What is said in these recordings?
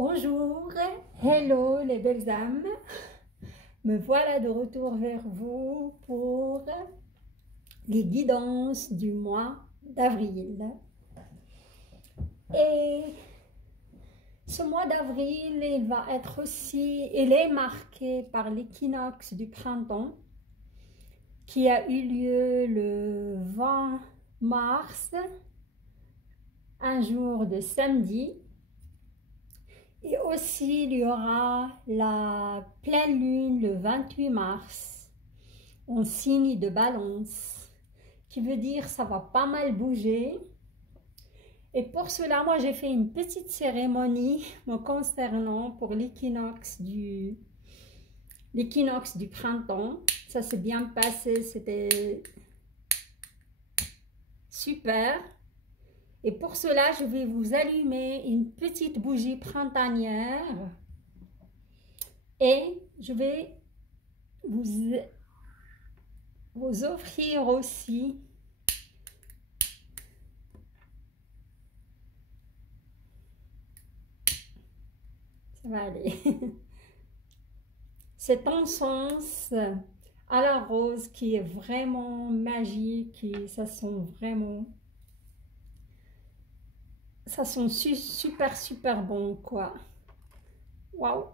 Bonjour, hello les belles âmes, me voilà de retour vers vous pour les guidances du mois d'avril. Et ce mois d'avril, il est marqué par l'équinoxe du printemps qui a eu lieu le 20 mars, un jour de samedi. Et aussi, il y aura la pleine lune le 28 mars en signe de Balance, qui veut dire ça va pas mal bouger. Et pour cela, moi, j'ai fait une petite cérémonie me concernant pour l'équinoxe du printemps. Ça s'est bien passé, c'était super. Et pour cela, je vais vous allumer une petite bougie printanière et je vais vous offrir aussi ça va aller cet encens à la rose qui est vraiment magique et ça sent super bon quoi. Waouh!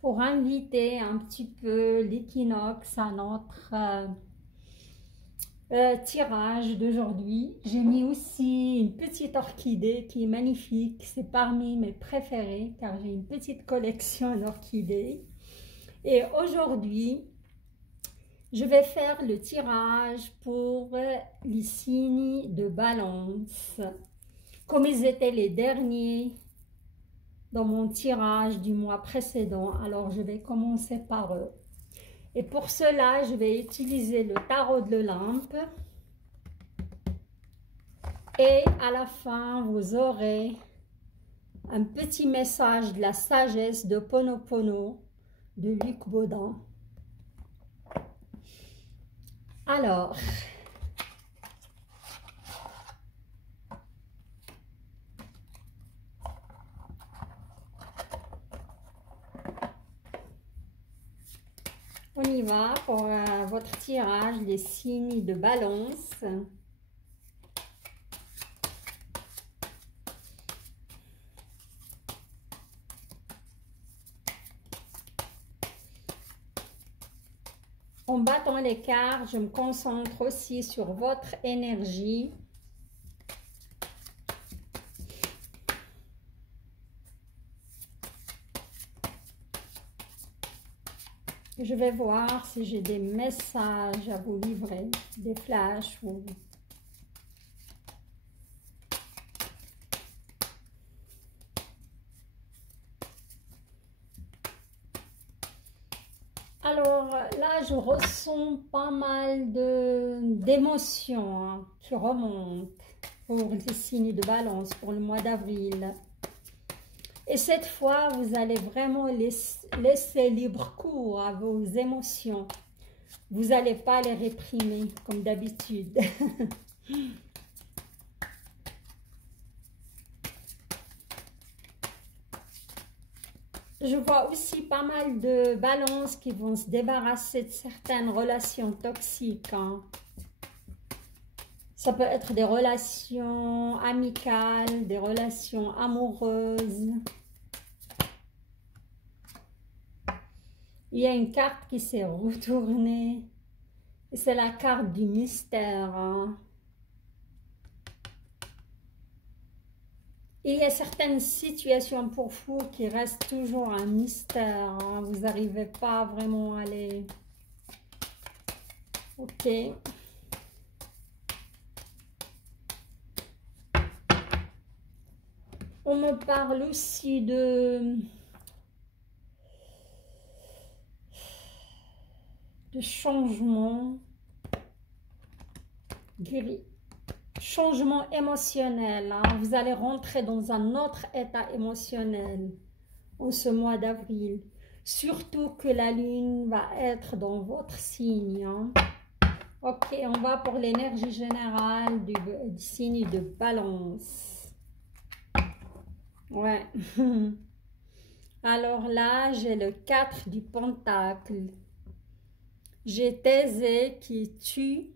Pour inviter un petit peu l'équinoxe à notre tirage d'aujourd'hui, j'ai mis aussi une petite orchidée qui est magnifique. C'est parmi mes préférés car j'ai une petite collection d'orchidées. Et aujourd'hui, je vais faire le tirage pour les signes de Balance. Comme ils étaient les derniers dans mon tirage du mois précédent, alors je vais commencer par eux. Et pour cela, je vais utiliser le tarot de l'Olympe. Et à la fin, vous aurez un petit message de la sagesse de Ho'oponopono de Luc Baudin. Alors, on y va pour votre tirage des signes de Balance. En battant les cartes, je me concentre aussi sur votre énergie. Je vais voir si j'ai des messages à vous livrer, des flashs ou... Alors là, je ressens pas mal d'émotions qui remontent pour les signes de Balance pour le mois d'avril. Et cette fois, vous allez vraiment laisser libre cours à vos émotions. Vous n'allez pas les réprimer comme d'habitude. Je vois aussi pas mal de balances qui vont se débarrasser de certaines relations toxiques. Hein. Ça peut être des relations amicales, des relations amoureuses. Il y a une carte qui s'est retournée. C'est la carte du mystère. Hein. Il y a certaines situations pour vous qui restent toujours un mystère. Hein. Vous n'arrivez pas vraiment à les... Ok. On me parle aussi de changement, changement émotionnel. Hein. Vous allez rentrer dans un autre état émotionnel en ce mois d'avril. Surtout que la lune va être dans votre signe. Hein. Ok, on va pour l'énergie générale du signe de Balance. Ouais. Alors là, j'ai le 4 du Pentacle. J'ai Thésée qui tue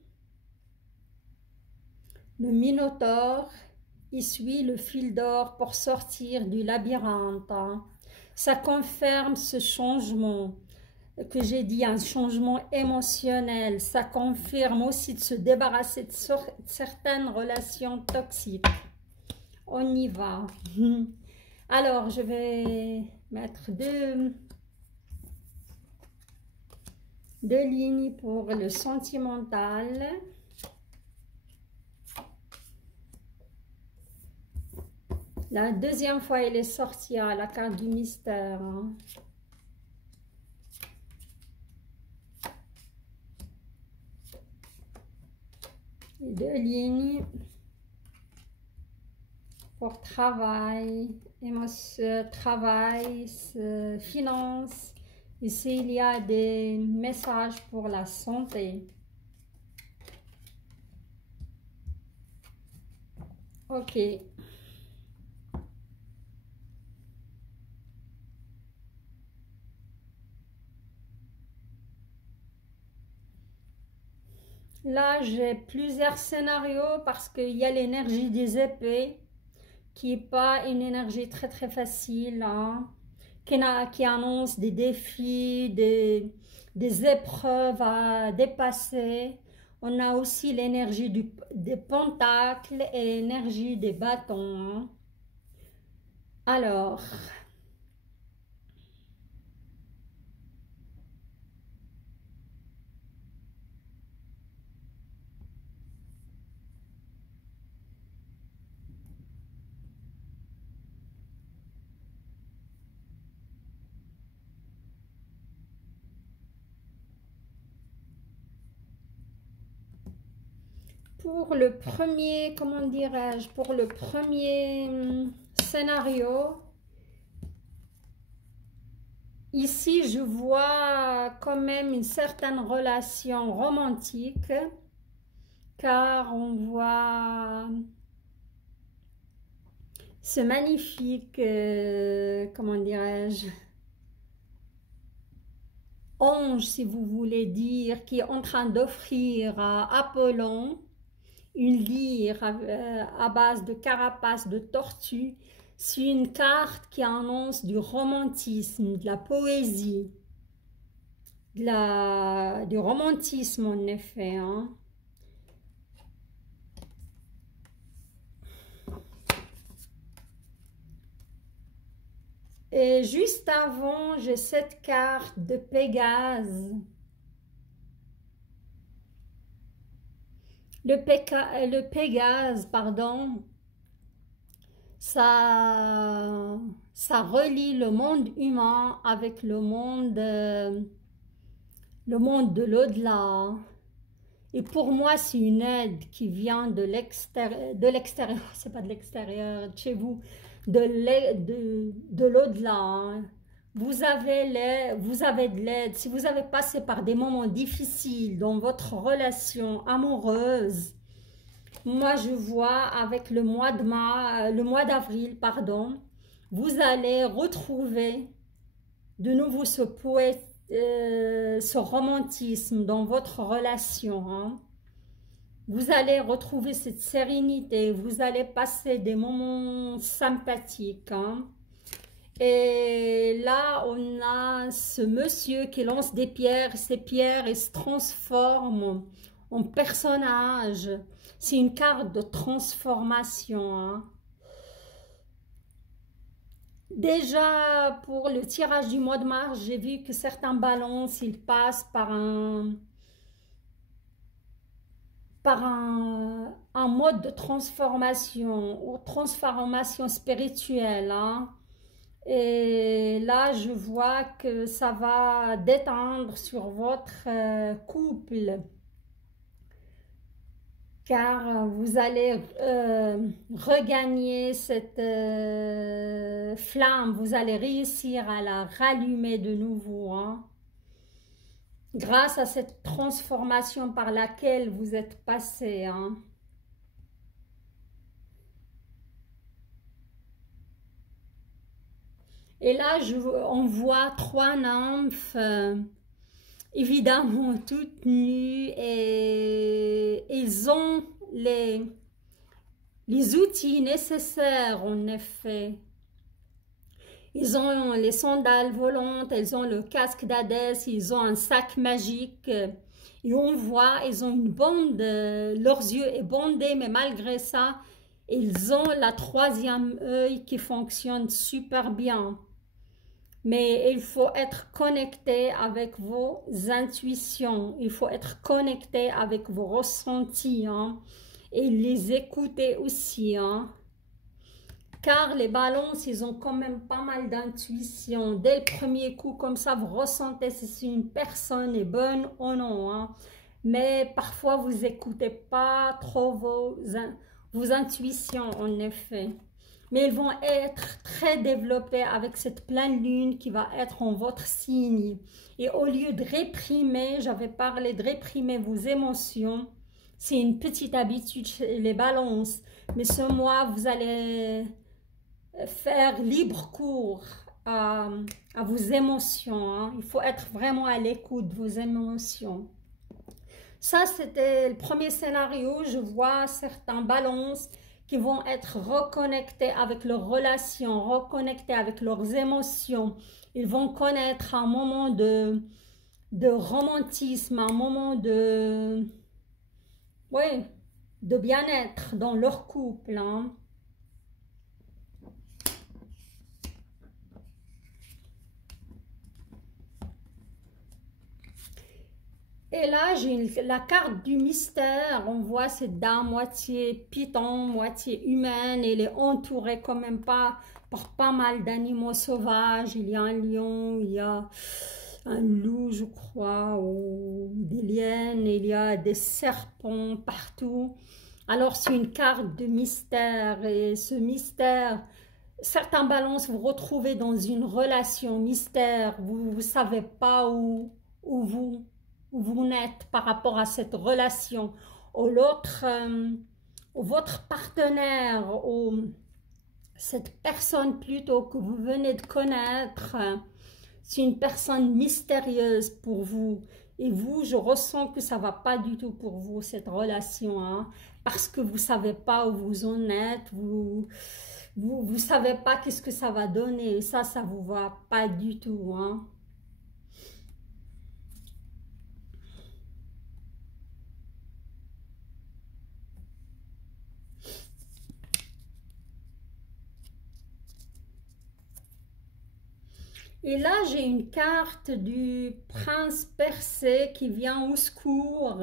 le Minotaure. Il suit le fil d'or pour sortir du labyrinthe. Ça confirme ce changement que j'ai dit, un changement émotionnel. Ça confirme aussi de se débarrasser de certaines relations toxiques. On y va. Alors, je vais mettre deux lignes pour le sentimental. La deuxième fois, il est sorti à la carte du mystère. Deux lignes pour travail, travail, finance. Ici, il y a des messages pour la santé. Ok. Là, j'ai plusieurs scénarios parce qu'il y a l'énergie des épées qui n'est pas une énergie très très facile, hein, qui annonce des défis, des épreuves à dépasser. On a aussi l'énergie des pentacles et l'énergie des bâtons. Hein. Alors, pour le premier, comment dirais-je, pour le premier scénario, ici je vois quand même une certaine relation romantique, car on voit ce magnifique, comment dirais-je, ange, si vous voulez dire, qui est en train d'offrir à Apollon une lyre à base de carapace de tortue. C'est une carte qui annonce du romantisme, de la poésie, du romantisme en effet. Hein. Et juste avant, j'ai cette carte de Pégase. Le Pégase, pardon, ça relie le monde humain avec le monde de l'au-delà. Et pour moi, c'est une aide qui vient de l'extérieur, c'est pas de l'extérieur, de chez vous, de l'au-delà. Hein. Vous avez de l'aide. Si vous avez passé par des moments difficiles dans votre relation amoureuse, moi je vois avec le mois d'avril, pardon, vous allez retrouver de nouveau ce romantisme dans votre relation. Hein. Vous allez retrouver cette sérénité, vous allez passer des moments sympathiques. Hein. Et là, on a ce monsieur qui lance des pierres, ces pierres se transforment en personnage. C'est une carte de transformation. Hein. Déjà, pour le tirage du mois de mars, j'ai vu que certains balances, ils passent par un mode de transformation ou transformation spirituelle. Hein. Et là, je vois que ça va détendre sur votre couple. Car vous allez regagner cette flamme, vous allez réussir à la rallumer de nouveau. Hein. grâce à cette transformation par laquelle vous êtes passé, hein. Et là, on voit trois nymphes, évidemment toutes nues, et ils ont les outils nécessaires, en effet. Ils ont les sandales volantes, ils ont le casque d'Hadès, ils ont un sac magique. Et on voit, ils ont une bande, leurs yeux est bandé, mais malgré ça, ils ont la troisième œil qui fonctionne super bien. Mais il faut être connecté avec vos intuitions, il faut être connecté avec vos ressentis, hein, et les écouter aussi, hein. Car les balances, ils ont quand même pas mal d'intuition. Dès le premier coup, comme ça, vous ressentez si une personne est bonne ou non, hein. Mais parfois, vous n'écoutez pas trop vos intuitions, en effet. Mais ils vont être très développés avec cette pleine lune qui va être en votre signe. Et au lieu de réprimer, j'avais parlé de réprimer vos émotions, c'est une petite habitude chez les balances. Mais ce mois, vous allez faire libre cours à vos émotions, hein. Il faut être vraiment à l'écoute de vos émotions. Ça, c'était le premier scénario. Je vois certains balances qui vont être reconnectés avec leurs relations, reconnectés avec leurs émotions. Ils vont connaître un moment de romantisme, un moment de, ouais, de bien-être dans leur couple, hein. Et là, j'ai la carte du mystère. On voit cette dame moitié python, moitié humaine. Elle est entourée quand même pas par pas mal d'animaux sauvages. Il y a un lion, il y a un loup, je crois, ou des liènes. Il y a des serpents partout. Alors, c'est une carte de mystère. Et ce mystère, certains balances, vous retrouvez dans une relation mystère. Vous ne savez pas où vous n'êtes par rapport à cette relation, ou l'autre, votre partenaire, ou cette personne plutôt que vous venez de connaître, c'est une personne mystérieuse pour vous. Et vous, je ressens que ça ne va pas du tout pour vous, cette relation, hein, parce que vous ne savez pas où vous en êtes, vous savez pas qu'est-ce que ça va donner. Et ça ne vous va pas du tout, hein. Et là, j'ai une carte du prince Persée qui vient au secours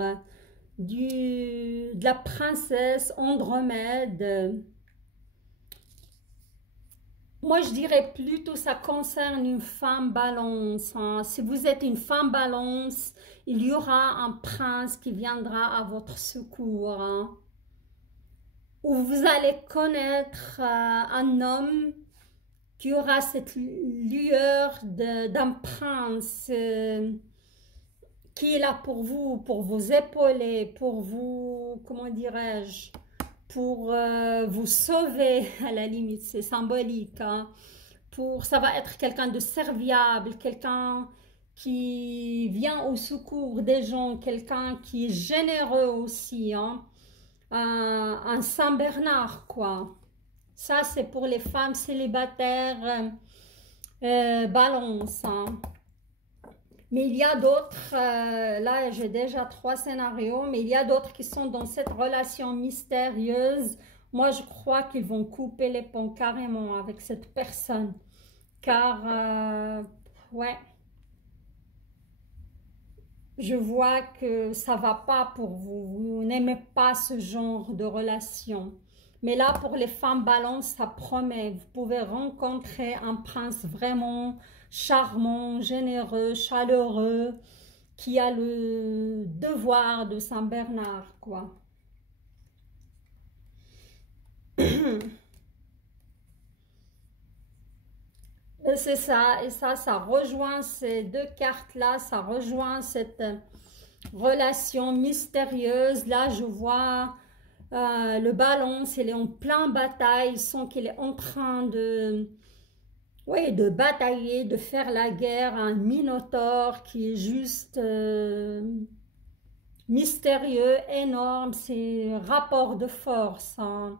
de la princesse Andromède. Moi, je dirais plutôt ça concerne une femme balance, hein. Si vous êtes une femme balance, il y aura un prince qui viendra à votre secours, hein. Ou vous allez connaître un homme qui aura cette lueur d'un prince qui est là pour vous épauler, pour vous, comment dirais-je, pour vous sauver, à la limite, c'est symbolique, hein. Ça va être quelqu'un de serviable, quelqu'un qui vient au secours des gens, quelqu'un qui est généreux aussi, hein. Un Saint Bernard, quoi. Ça, c'est pour les femmes célibataires balance, hein. Mais il y a d'autres, là j'ai déjà 3 scénarios, mais il y a d'autres qui sont dans cette relation mystérieuse. Moi, je crois qu'ils vont couper les ponts carrément avec cette personne. Car, ouais, je vois que ça va pas pour vous. Vous n'aimez pas ce genre de relation. Mais là, pour les femmes balance, ça promet. Vous pouvez rencontrer un prince vraiment charmant, généreux, chaleureux, qui a le devoir de Saint Bernard, quoi. C'est ça, et ça rejoint ces deux cartes-là, ça rejoint cette relation mystérieuse. Là, je vois le balance, il est en plein bataille, il sent qu'il est en train de, oui, de batailler, de faire la guerre à un minotaure qui est juste mystérieux, énorme, c'est rapport de force, hein.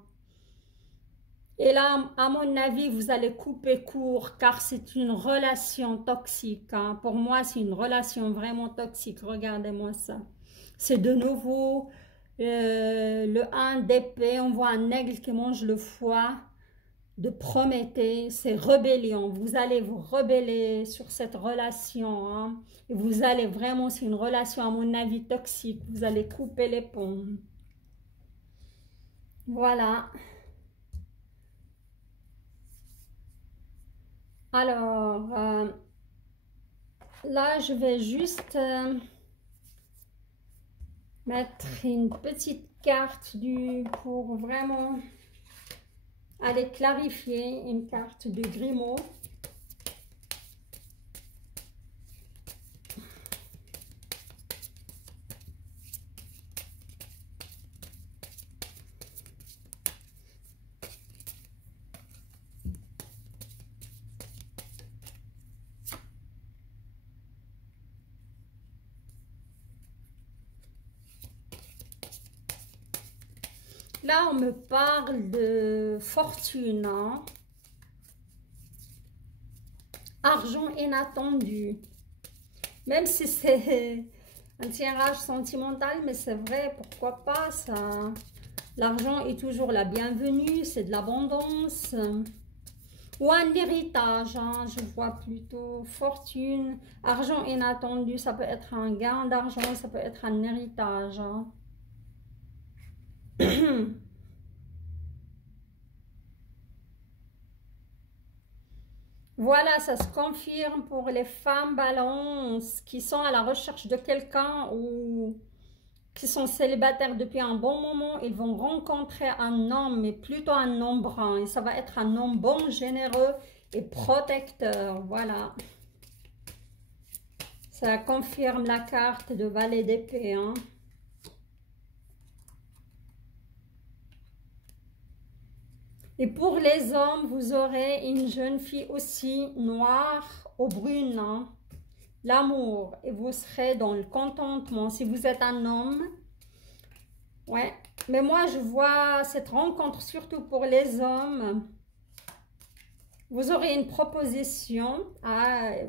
Et là, à mon avis, vous allez couper court car c'est une relation toxique, hein. Pour moi, c'est une relation vraiment toxique. Regardez-moi ça. C'est de nouveau le 1 d'épée. On voit un aigle qui mange le foie de Prométhée. C'est rébellion. Vous allez vous rebeller sur cette relation, hein. Et vous allez vraiment, c'est une relation à mon avis toxique. Vous allez couper les ponts. Voilà. Alors, là, je vais juste mettre une petite carte pour vraiment aller clarifier, une carte de Grimaud. Là, on me parle de fortune, hein. Argent inattendu. Même si c'est un tirage sentimental, mais c'est vrai, pourquoi pas ça. L'argent est toujours la bienvenue, c'est de l'abondance. Ou un héritage, hein, je vois plutôt fortune. Argent inattendu, ça peut être un gain d'argent, ça peut être un héritage, hein. Voilà, ça se confirme pour les femmes balance qui sont à la recherche de quelqu'un ou qui sont célibataires depuis un bon moment. Ils vont rencontrer un homme, mais plutôt un homme brun. Et ça va être un homme bon, généreux et protecteur. Voilà. Ça confirme la carte de valet d'épée, hein. Et pour les hommes, vous aurez une jeune fille aussi noire ou brune, hein. L'amour, et vous serez dans le contentement si vous êtes un homme. Ouais, mais moi je vois cette rencontre surtout pour les hommes. Vous aurez une proposition,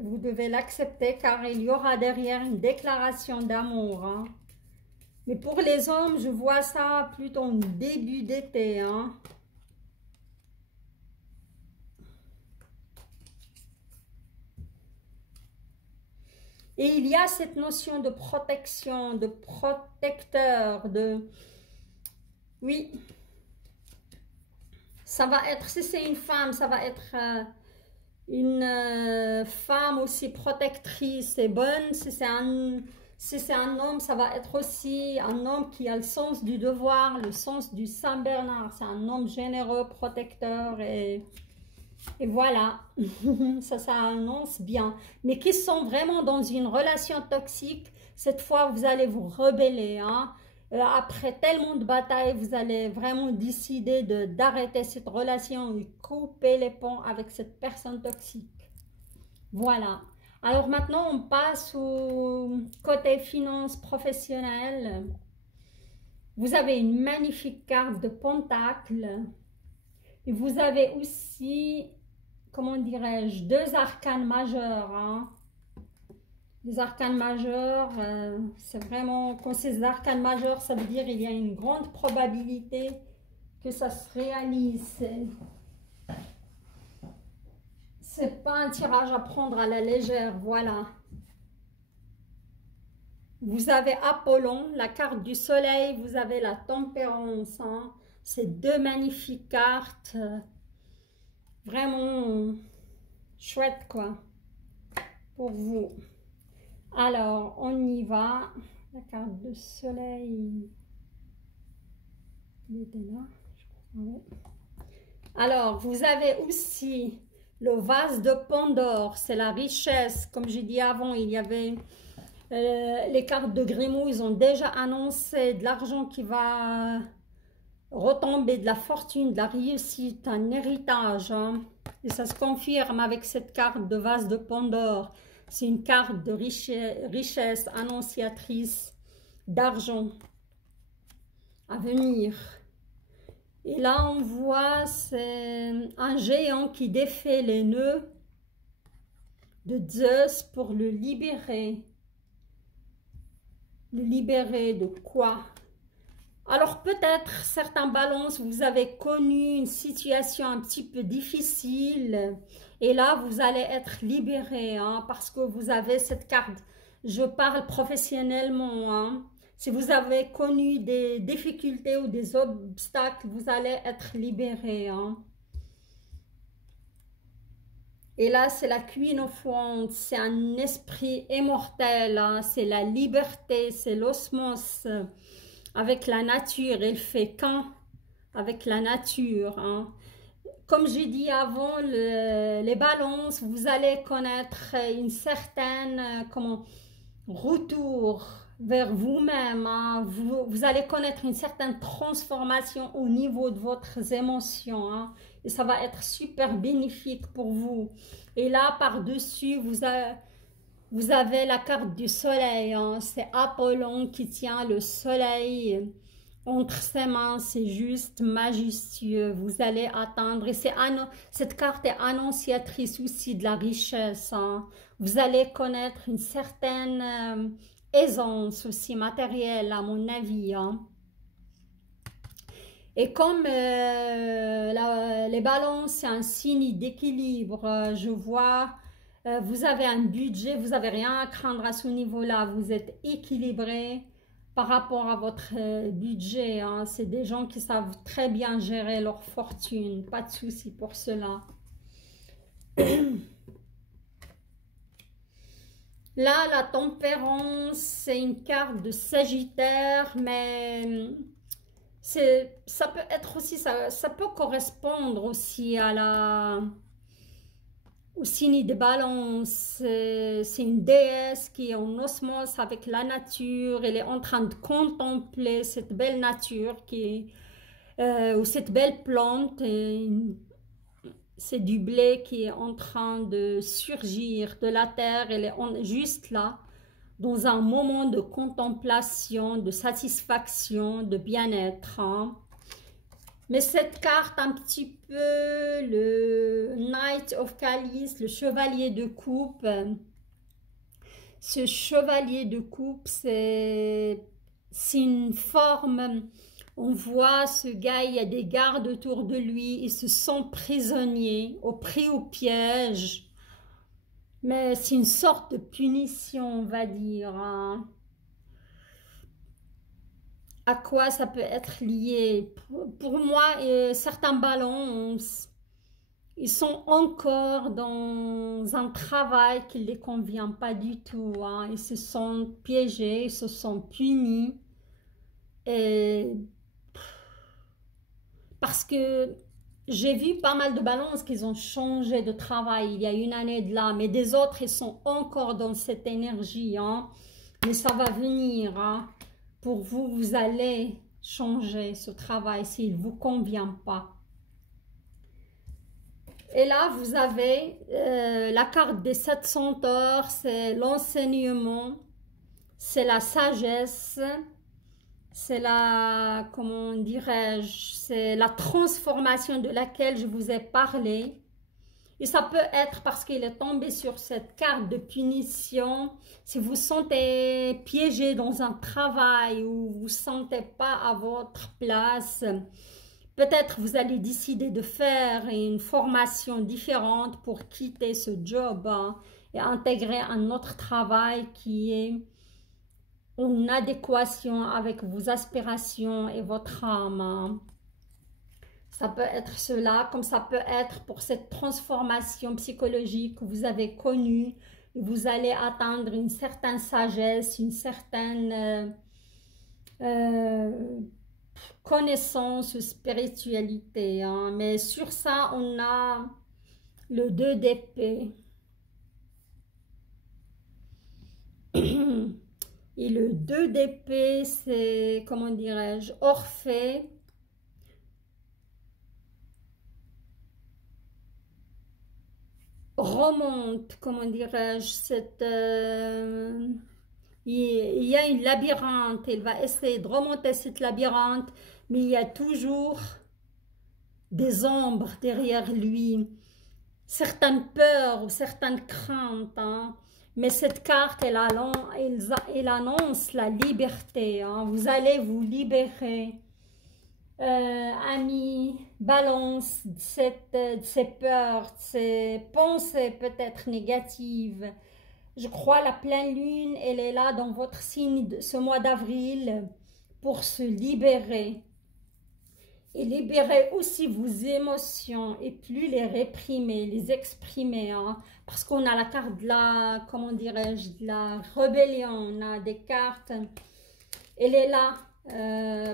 vous devez l'accepter car il y aura derrière une déclaration d'amour, hein. Mais pour les hommes, je vois ça plutôt en début d'été, hein. Et il y a cette notion de protection, de protecteur, de... Oui. Ça va être, si c'est une femme, ça va être une femme aussi protectrice et bonne. Si c'est un homme, ça va être aussi un homme qui a le sens du devoir, le sens du Saint-Bernard. C'est un homme généreux, protecteur et voilà, ça annonce bien. Mais qui sont vraiment dans une relation toxique, cette fois, vous allez vous rebeller, hein. Après tellement de batailles, vous allez vraiment décider d'arrêter cette relation et couper les ponts avec cette personne toxique. Voilà. Alors maintenant, on passe au côté finance professionnelle. Vous avez une magnifique carte de Pentacle. Et vous avez aussi, comment dirais-je, deux arcanes majeurs, hein. Les arcanes majeurs, c'est vraiment, quand c'est des arcanes majeurs, ça veut dire qu'il y a une grande probabilité que ça se réalise. C'est pas un tirage à prendre à la légère, voilà. Vous avez Apollon, la carte du soleil, vous avez la tempérance, hein. Ces deux magnifiques cartes, vraiment chouette quoi, pour vous. Alors, on y va. La carte de soleil, il était là, je crois. Ouais. Alors, vous avez aussi le vase de Pandore, c'est la richesse. Comme j'ai dit avant, il y avait les cartes de Grimaud, ils ont déjà annoncé de l'argent qui va retomber, de la fortune, de la réussite, un héritage. Hein. Et ça se confirme avec cette carte de vase de Pandore. C'est une carte de richesse annonciatrice d'argent à venir. Et là, on voit, c'est un géant qui défait les nœuds de Zeus pour le libérer. Le libérer de quoi? Alors peut-être, certains balances, vous avez connu une situation un petit peu difficile et là, vous allez être libéré hein, parce que vous avez cette carte. Je parle professionnellement. Hein. Si vous avez connu des difficultés ou des obstacles, vous allez être libéré. Hein. Et là, c'est la Queen of Wands, c'est un esprit immortel, hein. C'est la liberté, c'est l'osmose avec la nature. Il fait qu'un avec la nature. Hein. Comme j'ai dit avant, les balances, vous allez connaître une certaine retour vers vous-même. Hein. Vous allez connaître une certaine transformation au niveau de votre émotion. Hein. Et ça va être super bénéfique pour vous. Et là, par-dessus, vous avez la carte du soleil. Hein. C'est Apollon qui tient le soleil entre ses mains. C'est juste majestueux. Vous allez atteindre. Et cette carte est annonciatrice aussi de la richesse. Hein. Vous allez connaître une certaine aisance aussi matérielle, à mon avis. Hein. Et comme les balances, c'est un signe d'équilibre, je vois, vous avez un budget, vous n'avez rien à craindre à ce niveau-là, vous êtes équilibré par rapport à votre budget. Hein. C'est des gens qui savent très bien gérer leur fortune, pas de souci pour cela. Là, la tempérance, c'est une carte de Sagittaire, mais ça peut être aussi, ça peut correspondre aussi au signe de Balance. C'est une déesse qui est en osmose avec la nature. Elle est en train de contempler cette belle nature ou cette belle plante. C'est du blé qui est en train de surgir de la terre. Elle est juste là, dans un moment de contemplation, de satisfaction, de bien-être. Hein. Mais cette carte, un petit peu, le Knight of Calice, le chevalier de coupe, ce chevalier de coupe, c'est une forme, on voit ce gars, il y a des gardes autour de lui, ils se sentent prisonniers, pris au piège. Mais c'est une sorte de punition, on va dire. Hein. À quoi ça peut être lié? Pour moi, certains balances, ils sont encore dans un travail qui ne les convient pas du tout. Hein. Ils se sont piégés, ils se sont punis. Et parce que j'ai vu pas mal de balances qui ont changé de travail il y a une année de là, mais des autres, ils sont encore dans cette énergie. Hein. Mais ça va venir. Hein. Pour vous, vous allez changer ce travail s'il ne vous convient pas. Et là, vous avez la carte des 7 centaures, c'est l'enseignement, c'est la sagesse, c'est la, comment dirais-je, c'est la transformation de laquelle je vous ai parlé. Et ça peut être parce qu'il est tombé sur cette carte de punition. Si vous vous sentez piégé dans un travail ou vous ne vous sentez pas à votre place, peut-être vous allez décider de faire une formation différente pour quitter ce job hein, et intégrer un autre travail qui est en adéquation avec vos aspirations et votre âme. Hein. Ça peut être cela, comme ça peut être pour cette transformation psychologique que vous avez connue. Vous allez atteindre une certaine sagesse, une certaine connaissance, spiritualité. Hein. Mais sur ça, on a le 2 d'épée. Et le 2 d'épée, c'est, comment dirais-je, Orphée. Remonte, comment dirais-je, il y a une labyrinthe, il va essayer de remonter cette labyrinthe, mais il y a toujours des ombres derrière lui, certaines peurs ou certaines craintes, hein. Mais cette carte, elle annonce la liberté, hein. Vous allez vous libérer. Amis, balance de ces peurs, de ces pensées peut-être négatives. Je crois la pleine lune, elle est là dans votre signe ce mois d'avril pour se libérer. Et libérer aussi vos émotions et plus les réprimer, les exprimer, hein. Parce qu'on a la carte de la, comment dirais-je, de la rébellion, on a des cartes, elle est là,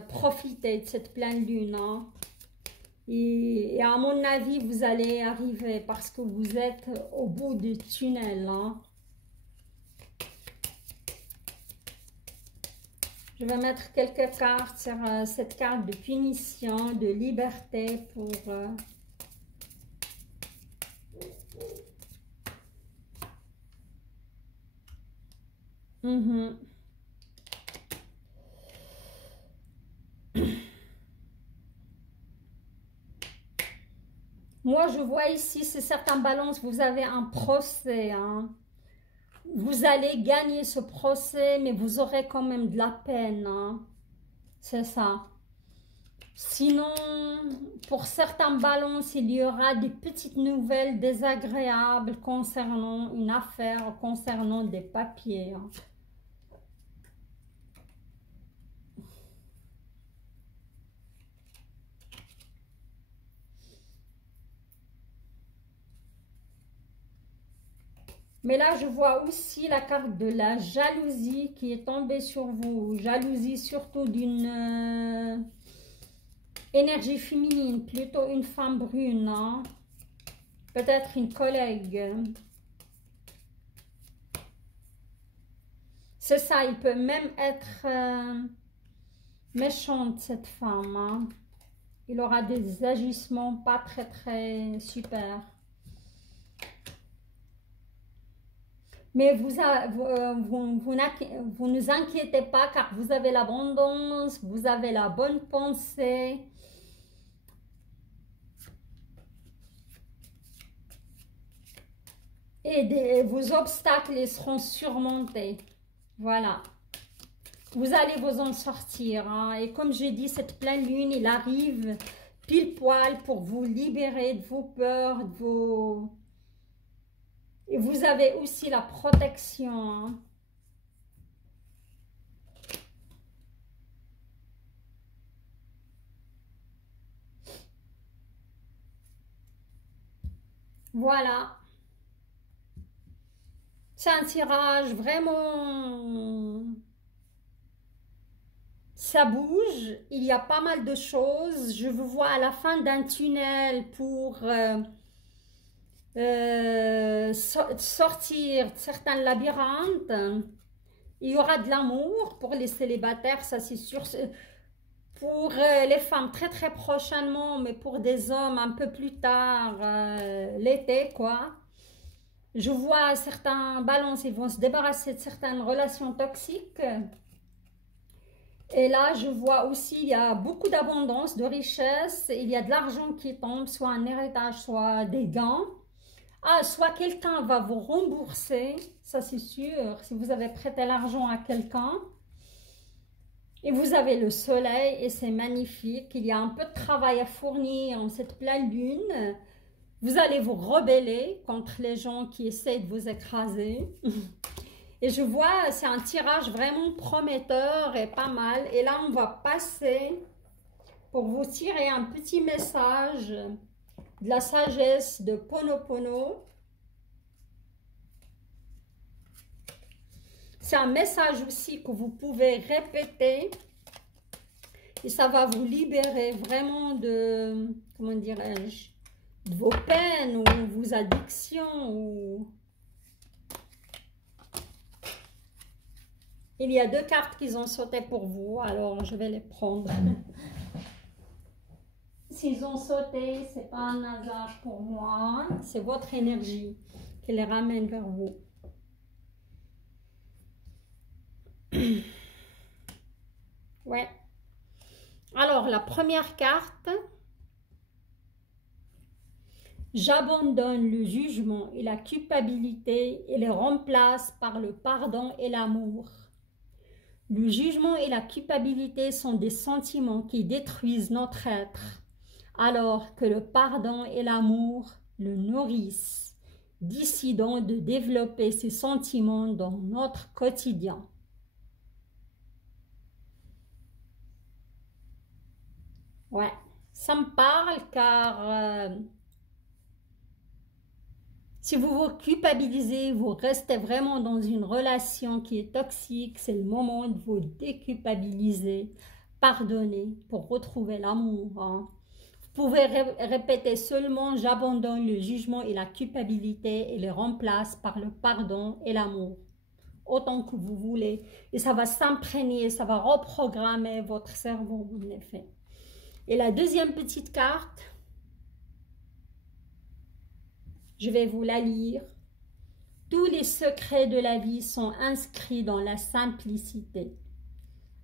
profitez de cette pleine lune, hein. Et à mon avis, vous allez arriver parce que vous êtes au bout du tunnel, hein. Je vais mettre quelques cartes sur cette carte de punition, de liberté pour... Moi, je vois ici, c'est certains balances, vous avez un procès, hein. Vous allez gagner ce procès, mais vous aurez quand même de la peine, hein. C'est ça. Sinon, pour certains balances, il y aura des petites nouvelles désagréables concernant une affaire, concernant des papiers, hein. Mais là, je vois aussi la carte de la jalousie qui est tombée sur vous. Jalousie surtout d'une énergie féminine, plutôt une femme brune, hein. Peut-être une collègue. C'est ça, il peut même être méchante, cette femme, hein. Il aura des agissements pas très super. Mais vous ne inquiétez pas car vous avez l'abondance, vous avez la bonne pensée. Et vos obstacles ils seront surmontés. Voilà. Vous allez vous en sortir, hein. Et comme j'ai dit, cette pleine lune, il arrive pile poil pour vous libérer de vos peurs, de vos... Et vous avez aussi la protection, hein. Voilà. C'est un tirage vraiment... Ça bouge. Il y a pas mal de choses. Je vous vois à la fin d'un tunnel pour... sortir de certains labyrinthes. Il y aura de l'amour pour les célibataires, ça c'est sûr. Pour les femmes très prochainement, mais pour des hommes un peu plus tard, l'été quoi. Je vois certains balances, ils vont se débarrasser de certaines relations toxiques. Et là, je vois aussi, il y a beaucoup d'abondance, de richesse. Il y a de l'argent qui tombe, soit un héritage, soit des gains. Ah, soit quelqu'un va vous rembourser, ça c'est sûr, si vous avez prêté l'argent à quelqu'un. Et vous avez le soleil et c'est magnifique. Il y a un peu de travail à fournir en cette pleine lune. Vous allez vous rebeller contre les gens qui essaient de vous écraser. Et je vois, c'est un tirage vraiment prometteur et pas mal. Et là, on va passer pour vous tirer un petit message de la sagesse de Ponopono. C'est un message aussi que vous pouvez répéter et ça va vous libérer vraiment de, comment dirais-je, de vos peines ou vos addictions. Il y a 2 cartes qui ont sauté pour vous, alors je vais les prendre. S'ils ont sauté, ce n'est pas un hasard pour moi, c'est votre énergie qui les ramène vers vous. Ouais. Alors, la première carte, j'abandonne le jugement et la culpabilité et les remplace par le pardon et l'amour. Le jugement et la culpabilité sont des sentiments qui détruisent notre être, alors que le pardon et l'amour le nourrissent. Décidons de développer ces sentiments dans notre quotidien. Ouais, ça me parle car si vous vous culpabilisez, vous restez vraiment dans une relation qui est toxique, c'est le moment de vous déculpabiliser, pardonner pour retrouver l'amour. Hein. Vous pouvez répéter seulement « J'abandonne le jugement et la culpabilité et les remplace par le pardon et l'amour » autant que vous voulez. Et ça va s'imprégner, ça va reprogrammer votre cerveau, en effet. Et la deuxième petite carte, je vais vous la lire. Tous les secrets de la vie sont inscrits dans la simplicité.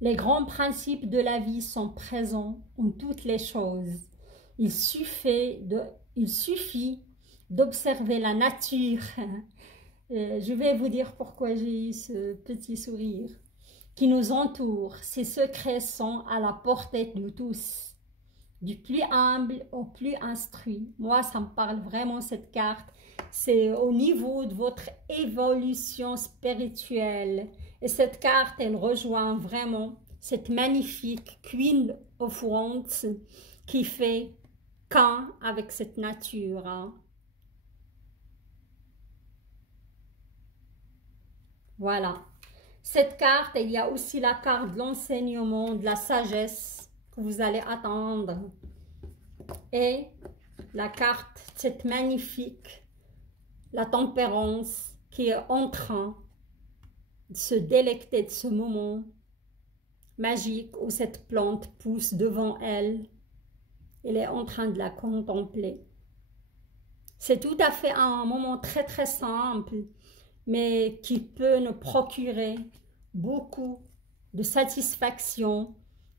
Les grands principes de la vie sont présents en toutes les choses. Il suffit d'observer la nature. Je vais vous dire pourquoi j'ai eu ce petit sourire qui nous entoure. Ces secrets sont à la portée de tous. Du plus humble au plus instruit. Moi, ça me parle vraiment cette carte. C'est au niveau de votre évolution spirituelle. Et cette carte, elle rejoint vraiment cette magnifique Queen of Wands qui fait qu'un avec cette nature. Hein. Voilà. Cette carte, il y a aussi la carte de l'enseignement, de la sagesse que vous allez attendre. Et la carte, cette magnifique, la tempérance qui est en train de se délecter de ce moment magique où cette plante pousse devant elle. Elle est en train de la contempler. C'est tout à fait un moment très très simple, mais qui peut nous procurer beaucoup de satisfaction,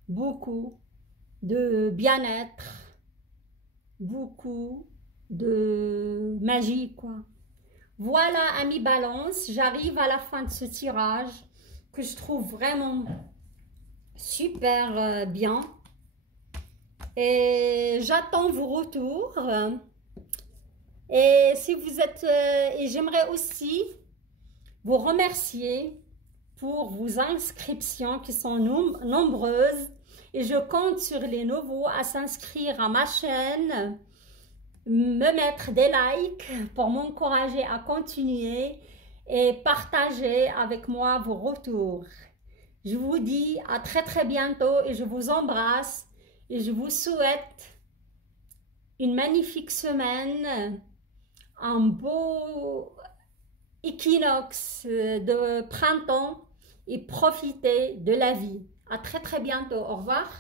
beaucoup de bien-être, beaucoup de magie, quoi. Voilà, amis Balance, j'arrive à la fin de ce tirage que je trouve vraiment super bien. Et j'attends vos retours. Et si vous êtes... et j'aimerais aussi vous remercier pour vos inscriptions qui sont nombreuses. Et je compte sur les nouveaux à s'inscrire à ma chaîne, me mettre des likes pour m'encourager à continuer et partager avec moi vos retours. Je vous dis à très très bientôt et je vous embrasse et je vous souhaite une magnifique semaine, un beau équinoxe de printemps et profitez de la vie. À très très bientôt. Au revoir.